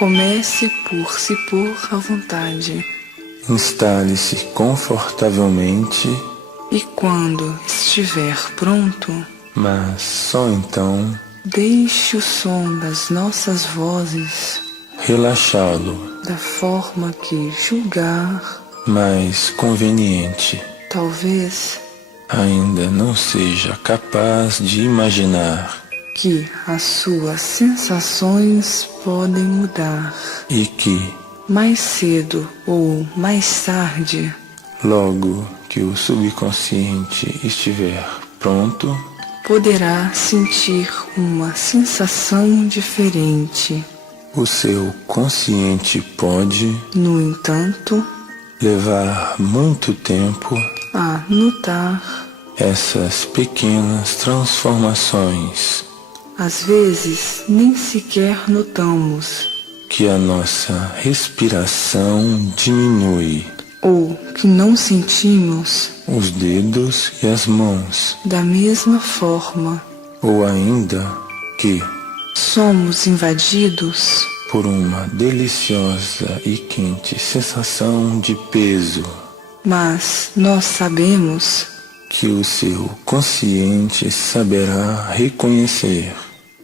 Comece por se pôr à vontade. Instale-se confortavelmente. E quando estiver pronto, mas só então, deixe o som das nossas vozes relaxá-lo da forma que julgar mais conveniente. Talvez ainda não seja capaz de imaginar que as suas sensações podem mudar e que, mais cedo ou mais tarde, logo que o subconsciente estiver pronto, poderá sentir uma sensação diferente. O seu consciente pode, no entanto, levar muito tempo a notar essas pequenas transformações. Às vezes, nem sequer notamos que a nossa respiração diminui, ou que não sentimos os dedos e as mãos da mesma forma, ou ainda que somos invadidos por uma deliciosa e quente sensação de peso. Mas nós sabemos que o seu consciente saberá reconhecer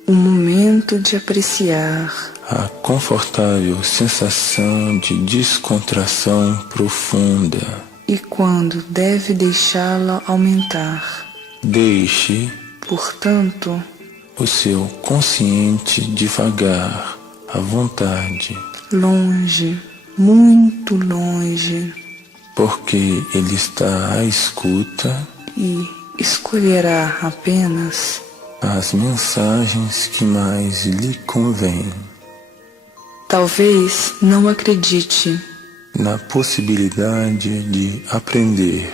o momento de apreciar a confortável sensação de descontração profunda e quando deve deixá-la aumentar. Deixe, portanto, o seu consciente devagar, à vontade, longe, muito longe, porque ele está à escuta e escolherá apenas as mensagens que mais lhe convêm. Talvez não acredite na possibilidade de aprender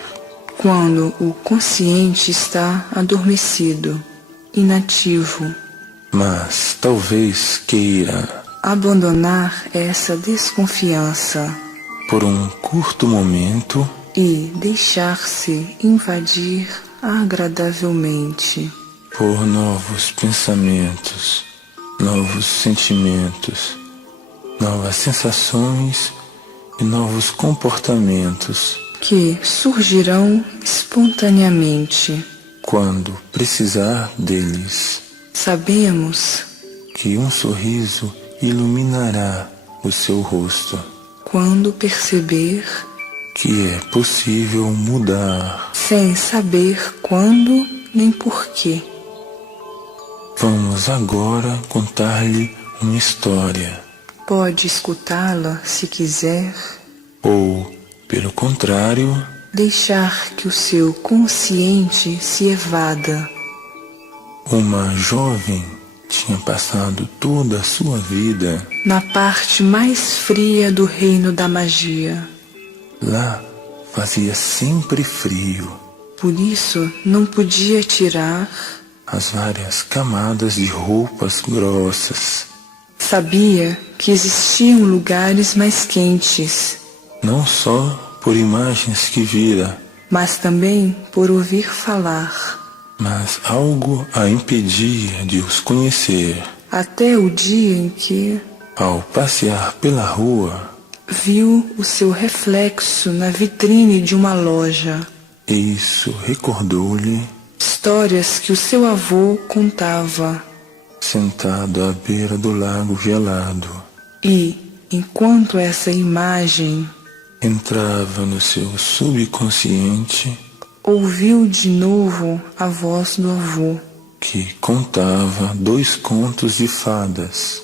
quando o consciente está adormecido, inativo. Mas talvez queira abandonar essa desconfiança por um curto momento e deixar-se invadir agradavelmente por novos pensamentos, novos sentimentos, novas sensações e novos comportamentos que surgirão espontaneamente quando precisar deles. Sabemos que um sorriso iluminará o seu rosto quando perceber que é possível mudar sem saber quando nem porquê. Vamos agora contar-lhe uma história. Pode escutá-la se quiser, ou, pelo contrário, deixar que o seu consciente se evada. Uma jovem tinha passado toda a sua vida na parte mais fria do reino da magia. Lá fazia sempre frio. Por isso não podia tirar as várias camadas de roupas grossas. Sabia que existiam lugares mais quentes. Não só por imagens que vira, mas também por ouvir falar. Mas algo a impedia de os conhecer. Até o dia em que, ao passear pela rua, viu o seu reflexo na vitrine de uma loja. Isso recordou-lhe histórias que o seu avô contava. Sentado à beira do lago gelado. E, enquanto essa imagem entrava no seu subconsciente, ouviu de novo a voz do avô, que contava 2 contos de fadas.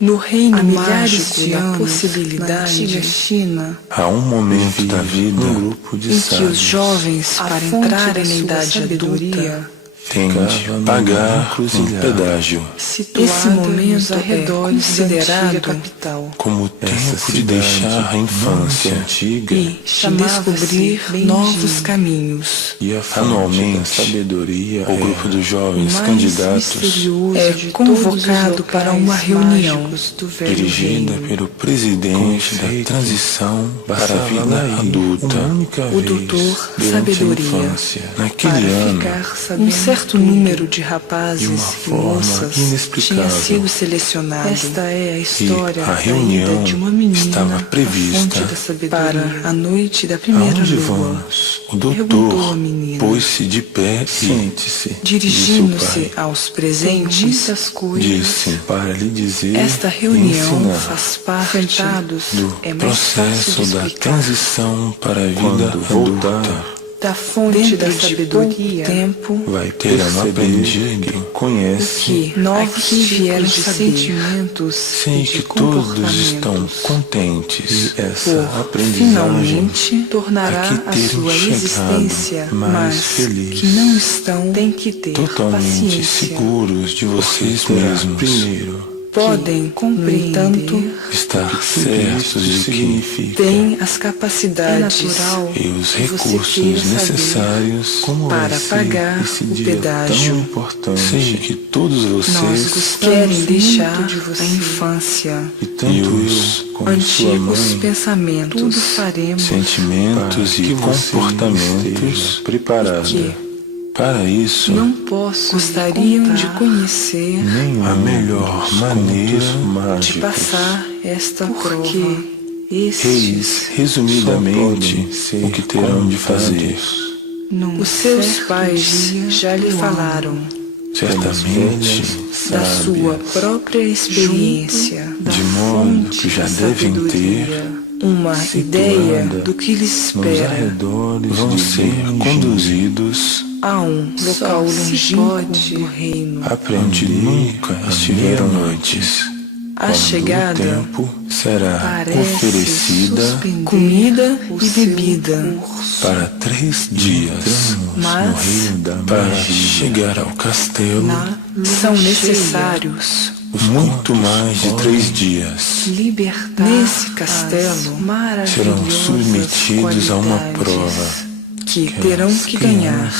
No reino mágico da possibilidade da China, há um momento da vida um grupo de em que os jovens, para entrarem na idade adulta, tem de pagar um pedágio. Esse momento é considerado capital, como o tempo de deixar a infância antiga e descobrir novos caminhos. E anualmente, sabedoria, o grupo dos jovens candidatos é convocado para uma reunião dirigida pelo presidente da transição para a vida adulta, o doutor Sabedoria, naquele ano, um certo certo número de rapazes de uma e forma moças inexplicável. tinha sido selecionado. Esta é a história E a da reunião ida de uma menina estava à prevista fonte da sabedoria para a noite da primeira Aonde lua. vamos? O Perguntou a doutor menina. pôs-se de pé e sente-se. Dirigindo-se aos presentes, muitas coisas Disse para lhe dizer esta e reunião ensinar faz parte do é mais fácil processo de da explicar. transição para a vida Quando adulta. Da fonte da sabedoria, tempo, Vai terão aprendido que conhece novos aqui vieram de de saber. sentimentos sei e de que todos estão comportamentos. contentes. Por Essa aprendizagem finalmente tornará aqui a terem sua chegado existência, mais mas feliz. que não estão, tem que ter totalmente paciência. seguros de vocês mesmos. Primeiro, Podem compreender, estar certos de que têm as capacidades e os que você recursos queira saber necessários para pagar esse o dia pedágio. tão importante. Sei que todos Nós vocês querem deixar muito de você. a infância, e tanto eu como sua antigos mãe, pensamentos, tudo faremos sentimentos e comportamentos preparados. Para isso, não posso gostariam de conhecer a melhor maneira de passar esta prova. Eis, Estes resumidamente, o que terão de fazer. os seus pais já lhe falaram Certamente, da sua própria experiência, de modo que já devem ter uma ideia do que lhes espera. Vão ser conduzidos a um local longínquo do reino, onde nunca estiveram antes. A chegada O tempo será parece oferecida suspender comida e bebida para 3 dias. mas Para chegar ao castelo, são necessários muito mais de 3 dias. libertar nesse castelo Serão submetidos a uma prova que terão que ganhar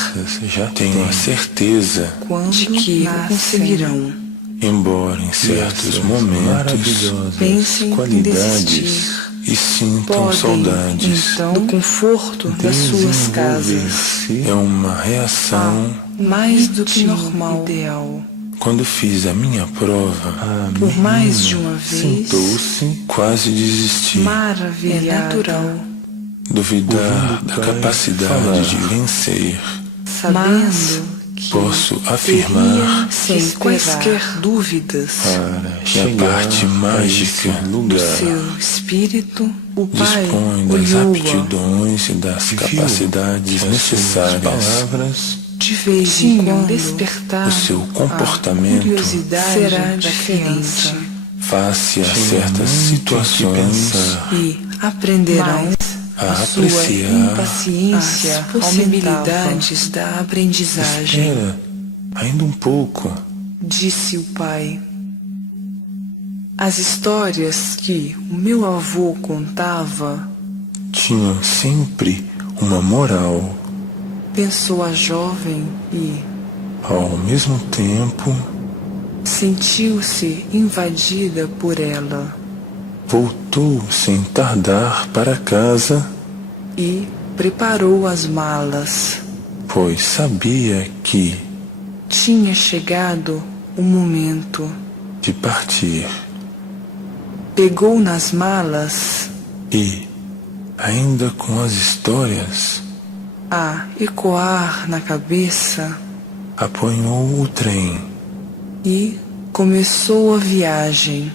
já tenho a certeza, de que o conseguirão. embora em certos momentos Pensem em desistir. e sintam Podem, saudades. então, do conforto das suas casas. É uma reação. Mais do que normal. Ideal. Quando fiz a minha prova, Por mais de uma vez, sentou-se, quase desistir. é natural. Duvidar da capacidade de vencer. Sabendo que Posso afirmar sem quaisquer dúvidas que a parte mágica do seu espírito, o Pai dispõe das olhou-a aptidões e das capacidades necessárias. de vez em quando despertar O seu comportamento a curiosidade será diferente face a certas situações e aprenderão a a sua apreciar impaciência, as possibilidades da aprendizagem, Espera, ainda um pouco. disse o pai. As histórias que o meu avô contava, Tinham sempre uma moral. pensou a jovem e Ao mesmo tempo, sentiu-se invadida por ela voltou sem tardar para casa, e preparou as malas. pois sabia que Tinha chegado o momento. de partir Pegou nas malas e, ainda com as histórias, a ecoar na cabeça apanhou o trem. e começou a viagem.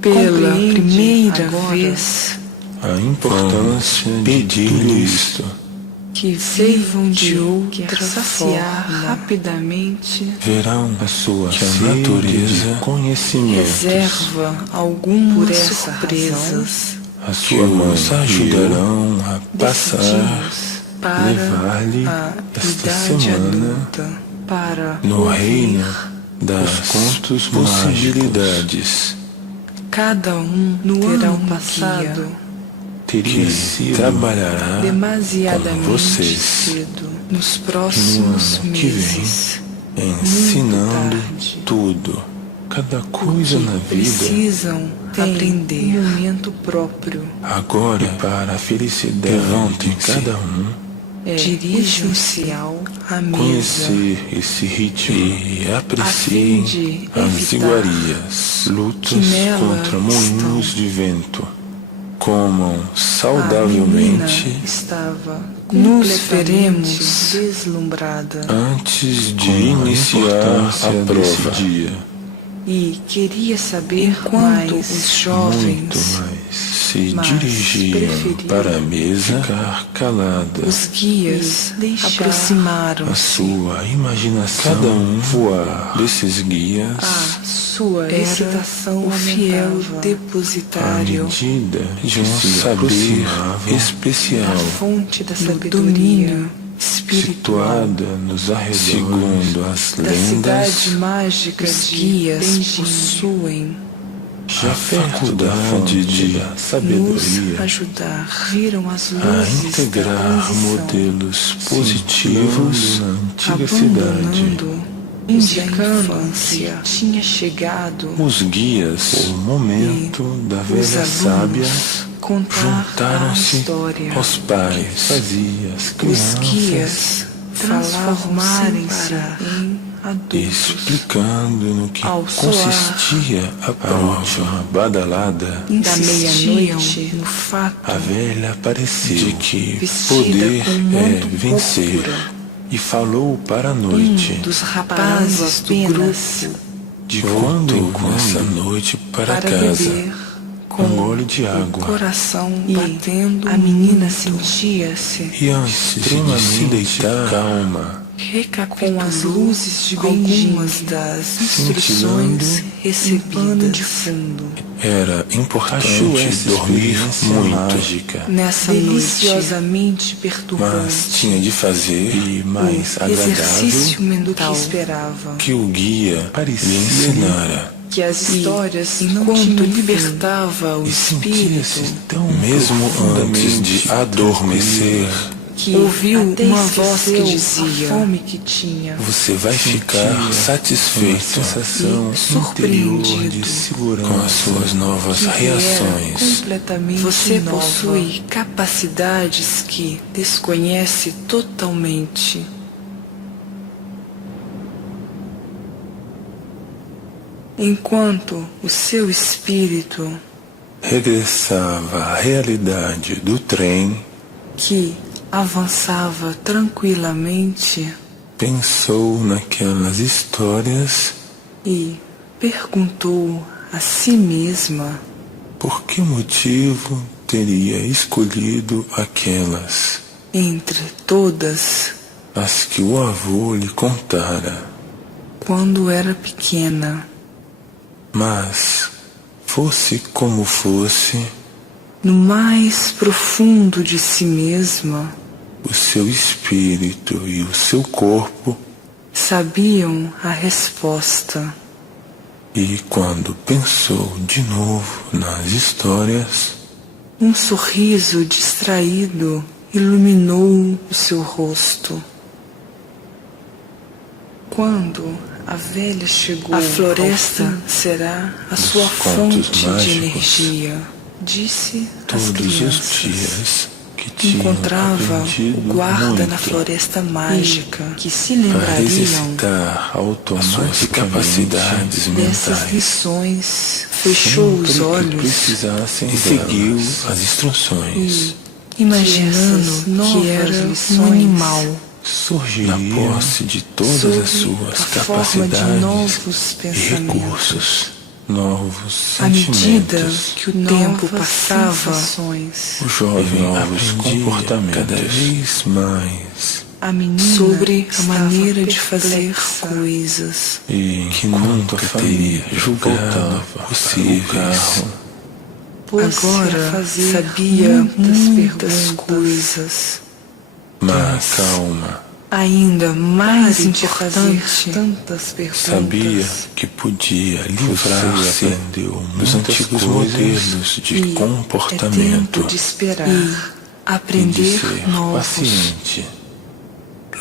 Pela primeira vez A importância de tudo isto. que seivam de outra saciar rapidamente, Verão a sua natureza, conhecimento, reserva algumas surpresas as suas ajudarão a passar, destinadas para levar-lhe a esta idade semana adulta, para no ouvir reino das contos possibilidades. cada um no terá um passado Que trabalhará demasiadamente com vocês cedo nos próximos ano que vem, meses, ensinando tarde. tudo, cada coisa na vida, precisam aprender um momento próprio agora para a felicidade. Levantem cada um Dirijam-se à mesa conhecer esse ritmo e apreciem as iguarias, lutas contra moinhos de vento. Comam saudavelmente. Nos veremos deslumbrada antes de iniciar a prova. Dia. E queria saber enquanto os jovens se dirigiam para a mesa, ficar caladas. Os guias aproximaram-se. A sua imaginação, cada voar desses guias. Sua excitação, o fiel depositário, à medida de um saber especial, a fonte da sabedoria situada nos arredores, segundo as lendas, cidade mágica, os guias possuem a faculdade de sabedoria, ajudar, viram as luzes a integrar modelos positivos na antiga cidade, indicando que tinha chegado os guias, o momento da velha sábia, juntaram-se aos pais, fazia as crianças, os guias transformarem-se em adultos, explicando no que consistia a próxima badalada da meia-noite, no fato a velha apareceu de que poder é vencer. E falou para a noite dos rapazes do grupo de quando essa noite para casa beber, com um gole de água, o coração batendo, a menina sentia-se e antes de se deitar calma, com as luzes de algumas das instruções recebidas de fundo. Era importante dormir muito nessa deliciosamente perturbante, mas tinha de fazer e mais agradável mental que esperava que o guia lhe ensinara. Que as histórias, enquanto libertava o espírito, mesmo antes de adormecer, que ouviu uma voz que dizia: a fome que tinha. Você vai ficar satisfeito, surpreendido de segurança com as suas novas reações. Você possui capacidades que desconhece totalmente. Enquanto o seu espírito regressava à realidade do trem, que avançava tranquilamente, pensou naquelas histórias e perguntou a si mesma por que motivo teria escolhido aquelas entre todas as que o avô lhe contara quando era pequena. Mas, fosse como fosse, no mais profundo de si mesma, o seu espírito e o seu corpo sabiam a resposta. E quando pensou de novo nas histórias, um sorriso distraído iluminou o seu rosto. Quando a velha chegou, a floresta será a sua fonte de energia, disse às crianças. Os dias que encontrava o guarda na floresta mágica, que se lembrariam suas capacidades dessas lições. Fechou os olhos e seguiu as instruções, imaginando que era um animal. Surgiria na posse de todas as suas capacidades e recursos, novos sentimentos. À medida que o tempo passava, o jovem novos comportamentos cada vez mais a menina sobre a maneira de fazer coisas e que nunca teria julgado possíveis. Agora sabia muitas coisas. Mas calma, ainda mais importante, tantas perguntas. Sabia que podia livrar-se dos antigos modelos de comportamento de esperar e aprender de ser novos. Paciente.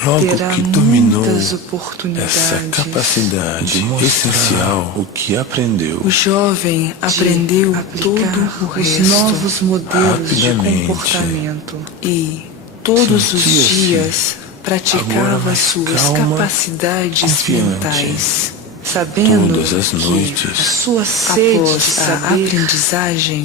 Logo que dominou essa oportunidades capacidade essencial, o que aprendeu, o jovem aprendeu todo os novos modelos de comportamento e todos os dias praticava suas capacidades mentais, sabendo que a sua sede de saber aprendizagem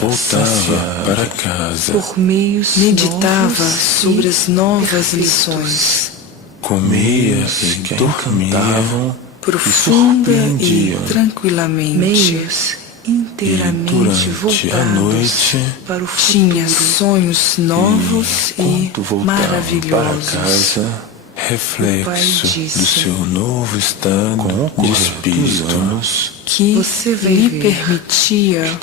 voltava para casa, por meios meditava sobre as novas lições, comia e dormia profunda e tranquilamente, meios inteiramente voltados para o futuro. Tinha sonhos novos e maravilhosos. Para casa, reflexo do seu novo estado de espírito, que lhe permitia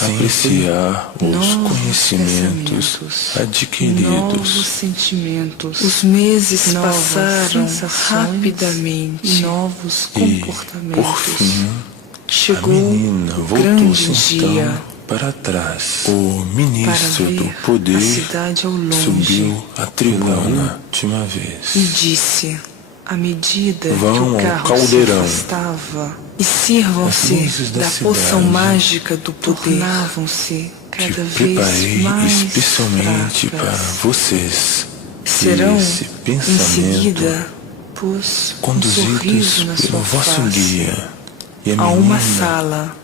apreciar os conhecimentos adquiridos. Novos sentimentos. Os meses passaram rapidamente. Novos comportamentos. Por fim, chegou a menina o grande dia para trás. O ministro do poder subiu a tribuna última vez e disse, à medida vão que o ao carro caldeirão se afastava, e sirvam-se da poção mágica do poder, tornavam-se cada vez mais especialmente fracas. para vocês. Serão em seguida pôs um sorriso na sua vosso face guia e a uma sala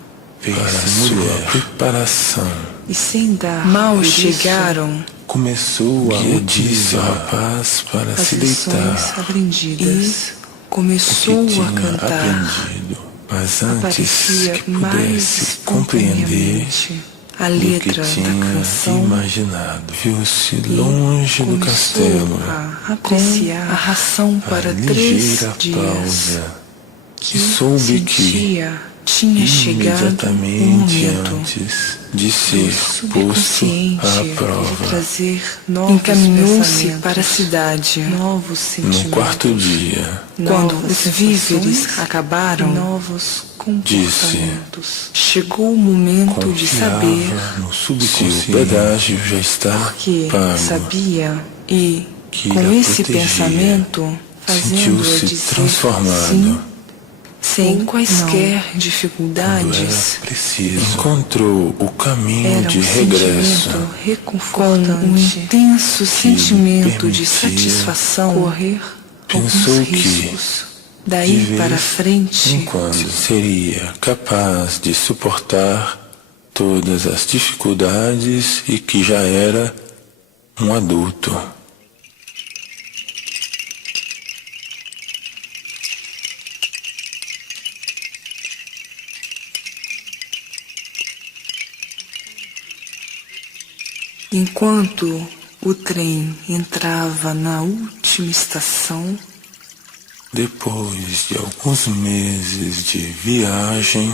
para a sua preparação. E sem dar mal chegaram, começou a disse ao rapaz para as se lições deitar aprendidas e começou a cantar. Mas antes Aparecia que mais pudesse compreender espontaneamente a letra o que da tinha canção, imaginado, viu-se longe do castelo a apreciar a ração para 3 dias pausa, e soube que tinha chegado imediatamente momento antes de ser posto à prova, encaminhou-se para a cidade. Novos sentimentos. No 4º dia, quando os víveres acabaram, disse, chegou o momento de saber se o pedágio já está pago, sabia e com esse pensamento fazendo-a dizer transformado. Sim, sem quaisquer dificuldades, encontrou o caminho de regresso com um intenso sentimento de satisfação, correr pensou riscos. Daí para frente, enquanto seria capaz de suportar todas as dificuldades e que já era um adulto. Enquanto o trem entrava na última estação, depois de alguns meses de viagem,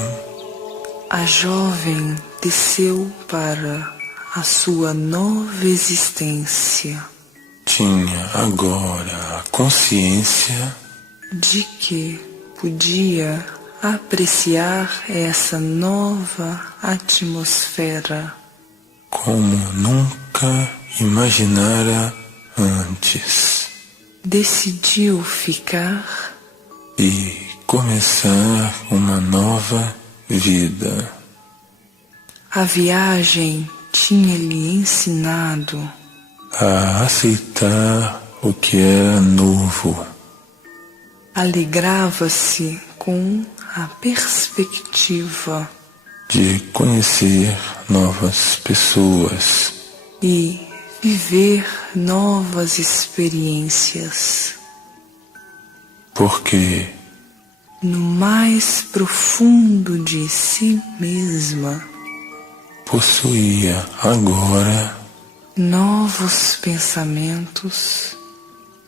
a jovem desceu para a sua nova existência. Tinha agora a consciência de que podia apreciar essa nova atmosfera como nunca imaginara antes. Decidiu ficar e começar uma nova vida. A viagem tinha-lhe ensinado a aceitar o que era novo. Alegrava-se com a perspectiva de conhecer novas pessoas e viver novas experiências. Porque no mais profundo de si mesma possuía agora novos pensamentos,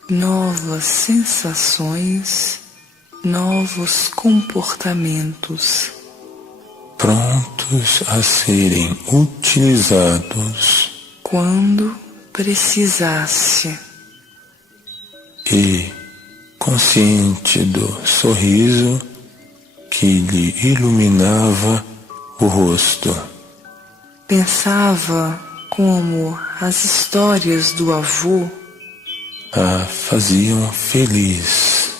novas sensações, novos comportamentos, prontos a serem utilizados quando precisasse. E consciente do sorriso que lhe iluminava o rosto, pensava como as histórias do avô a faziam feliz.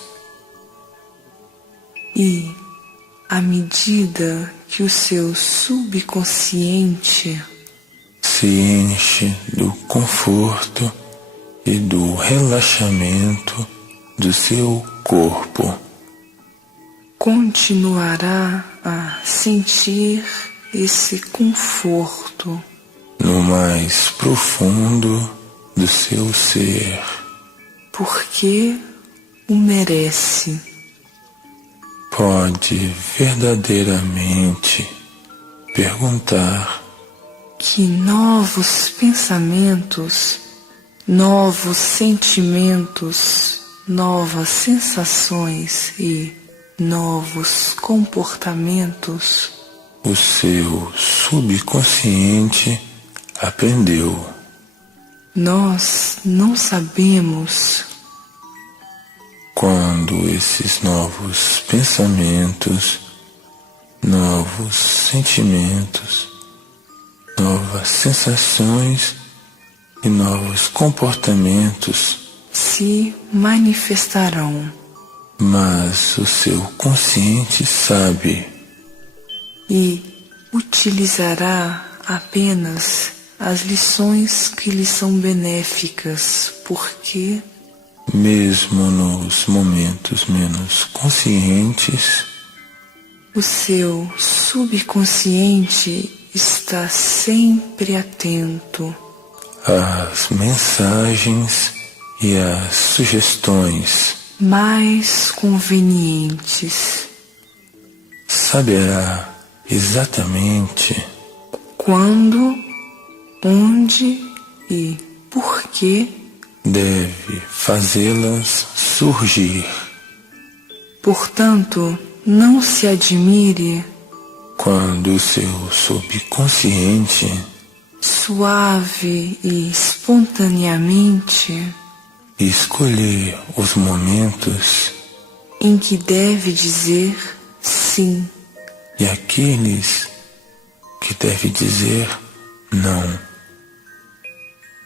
E, à medida que o seu subconsciente se enche do conforto e do relaxamento do seu corpo. Continuará a sentir esse conforto no mais profundo do seu ser, porque o merece. Pode verdadeiramente perguntar que novos pensamentos, novos sentimentos, novas sensações e novos comportamentos o seu subconsciente aprendeu. Nós não sabemos quando esses novos pensamentos, novos sentimentos, novas sensações e novos comportamentos se manifestarão. Mas o seu consciente sabe e utilizará apenas as lições que lhe são benéficas, porque mesmo nos momentos menos conscientes, o seu subconsciente está sempre atento às mensagens e às sugestões mais convenientes. Saberá exatamente quando, onde e por que deve fazê-las surgir. Portanto, não se admire quando o seu subconsciente, suave e espontaneamente, escolher os momentos em que deve dizer sim e aqueles que deve dizer não.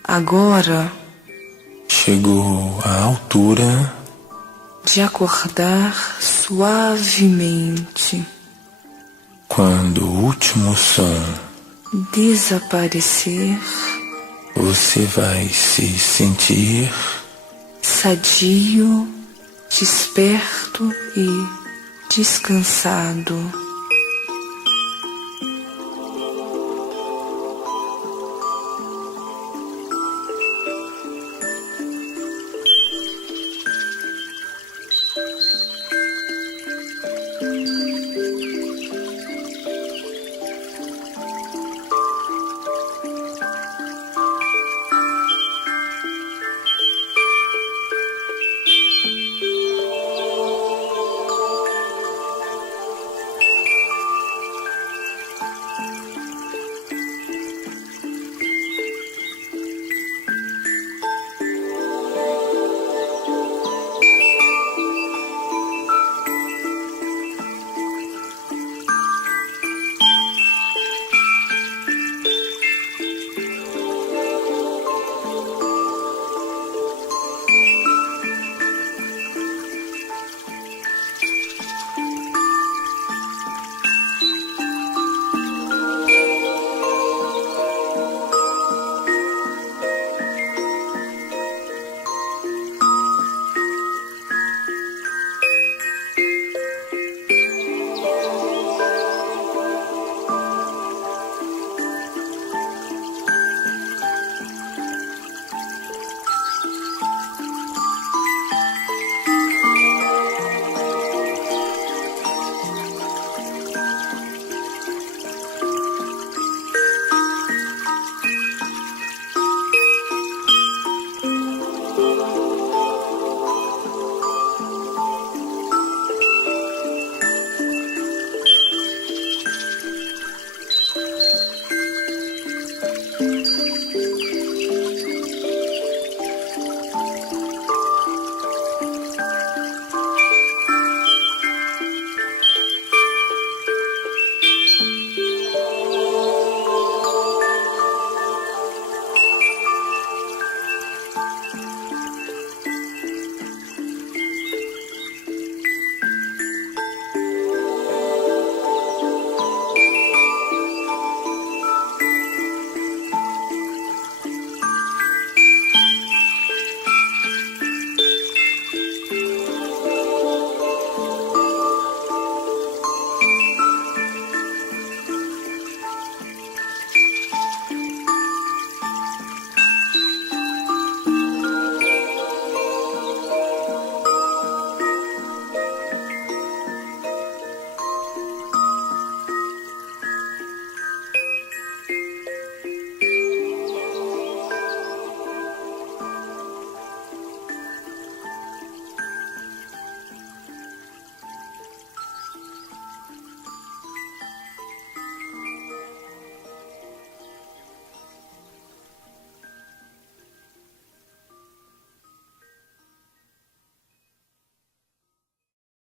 Agora chegou a altura de acordar suavemente. Quando o último som desaparecer, você vai se sentir sadio, desperto e descansado.